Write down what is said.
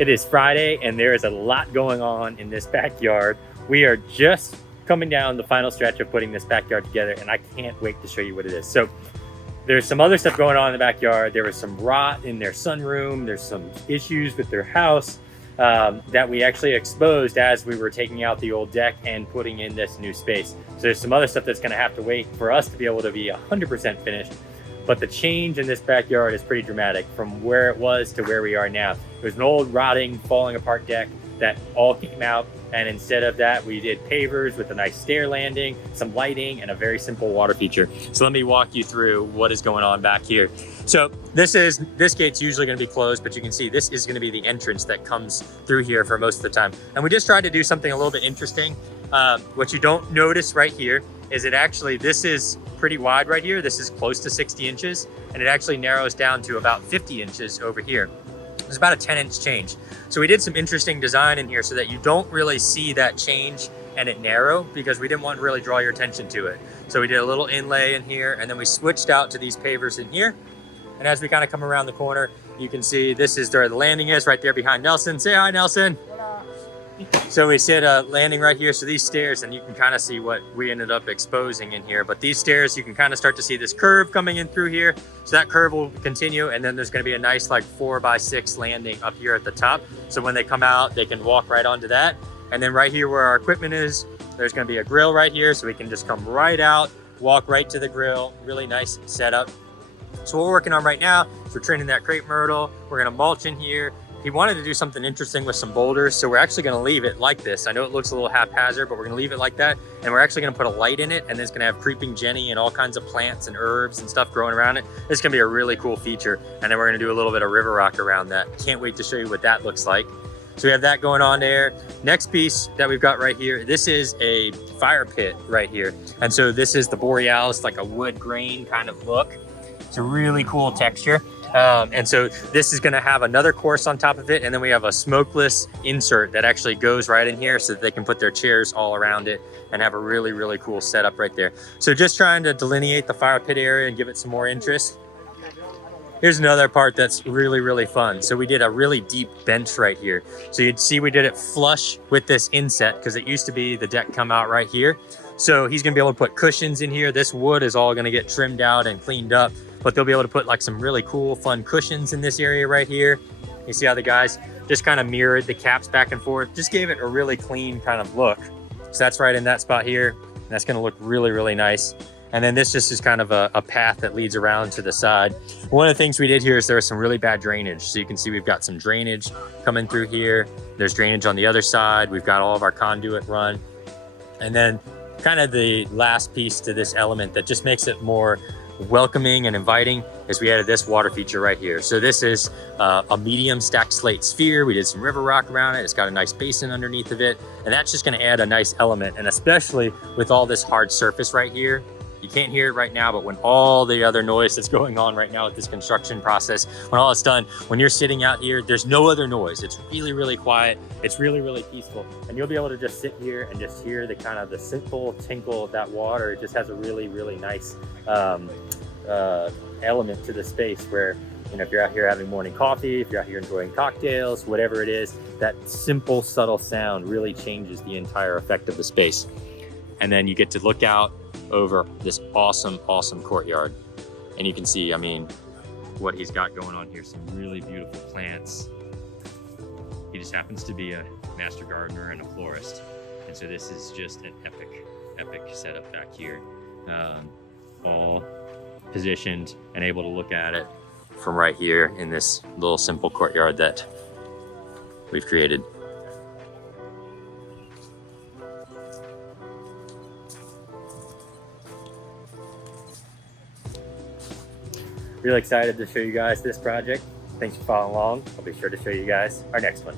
It is Friday and there is a lot going on in this backyard. We are just coming down the final stretch of putting this backyard together and I can't wait to show you what it is. So there's some other stuff going on in the backyard. There was some rot in their sunroom. There's some issues with their house that we actually exposed as we were taking out the old deck and putting in this new space. So there's some other stuff that's gonna have to wait for us to be able to be 100% finished. But the change in this backyard is pretty dramatic from where it was to where we are now. It was an old rotting, falling apart deck that all came out. And instead of that, we did pavers with a nice stair landing, some lighting, and a very simple water feature. So let me walk you through what is going on back here. So this gate's usually gonna be closed, but you can see this is gonna be the entrance that comes through here for most of the time. And we just tried to do something a little bit interesting. What you don't notice right here is this is pretty wide right here. This is close to 60 inches, and it actually narrows down to about 50 inches over here. It's about a 10-inch change. So we did some interesting design in here so that you don't really see that change and it narrow, because we didn't want to really draw your attention to it. So we did a little inlay in here, and then we switched out to these pavers in here. And as we kind of come around the corner, you can see this is where the landing is, right there behind Nelson. Say hi, Nelson. So we set a landing right here. So these stairs, and you can kind of see what we ended up exposing in here. But these stairs, you can kind of start to see this curve coming in through here. So that curve will continue. And then there's going to be a nice like 4x6 landing up here at the top. So when they come out, they can walk right onto that. And then right here where our equipment is, there's going to be a grill right here. So we can just come right out, walk right to the grill. Really nice setup. So what we're working on right now is we're training that crepe myrtle. We're going to mulch in here. He wanted to do something interesting with some boulders, so we're actually going to leave it like this. I know it looks a little haphazard, but we're going to leave it like that, and we're actually going to put a light in it, and then it's going to have creeping Jenny and all kinds of plants and herbs and stuff growing around it. It's going to be a really cool feature, and then we're going to do a little bit of river rock around that. Can't wait to show you what that looks like. So we have that going on there. Next piece that we've got right here, this is a fire pit right here, and so this is the Borealis, like a wood grain kind of look. It's a really cool texture. And so this is going to have another course on top of it, and then we have a smokeless insert that actually goes right in here so that they can put their chairs all around it and have a really, really cool setup right there. So just trying to delineate the fire pit area and give it some more interest. Here's another part that's really, really fun. So we did a really deep bench right here. So you'd see we did it flush with this inset because it used to be the deck come out right here. So he's gonna be able to put cushions in here. This wood is all gonna get trimmed out and cleaned up, but they'll be able to put like some really cool, fun cushions in this area right here. You see how the guys just kind of mirrored the caps back and forth, just gave it a really clean kind of look. So that's right in that spot here. And that's gonna look really, really nice. And then this just is kind of a path that leads around to the side. One of the things we did here is there was some really bad drainage. So you can see we've got some drainage coming through here. There's drainage on the other side. We've got all of our conduit run. And then kind of the last piece to this element that just makes it more welcoming and inviting is we added this water feature right here. So this is a medium stacked slate sphere. We did some river rock around it. It's got a nice basin underneath of it. And that's just gonna add a nice element. And especially with all this hard surface right here, you can't hear it right now, but when all the other noise that's going on right now with this construction process, when all it's done, when you're sitting out here, there's no other noise. It's really, really quiet. It's really, really peaceful. And you'll be able to just sit here and just hear the kind of the simple tinkle of that water. It just has a really, really nice element to the space where, you know, if you're out here having morning coffee, if you're out here enjoying cocktails, whatever it is, that simple, subtle sound really changes the entire effect of the space. And then you get to look out over this awesome, awesome courtyard. And you can see, I mean, what he's got going on here, some really beautiful plants. He just happens to be a master gardener and a florist. And so this is just an epic, epic setup back here. All positioned and able to look at it from right here in this little simple courtyard that we've created. Really excited to show you guys this project. Thanks for following along. I'll be sure to show you guys our next one.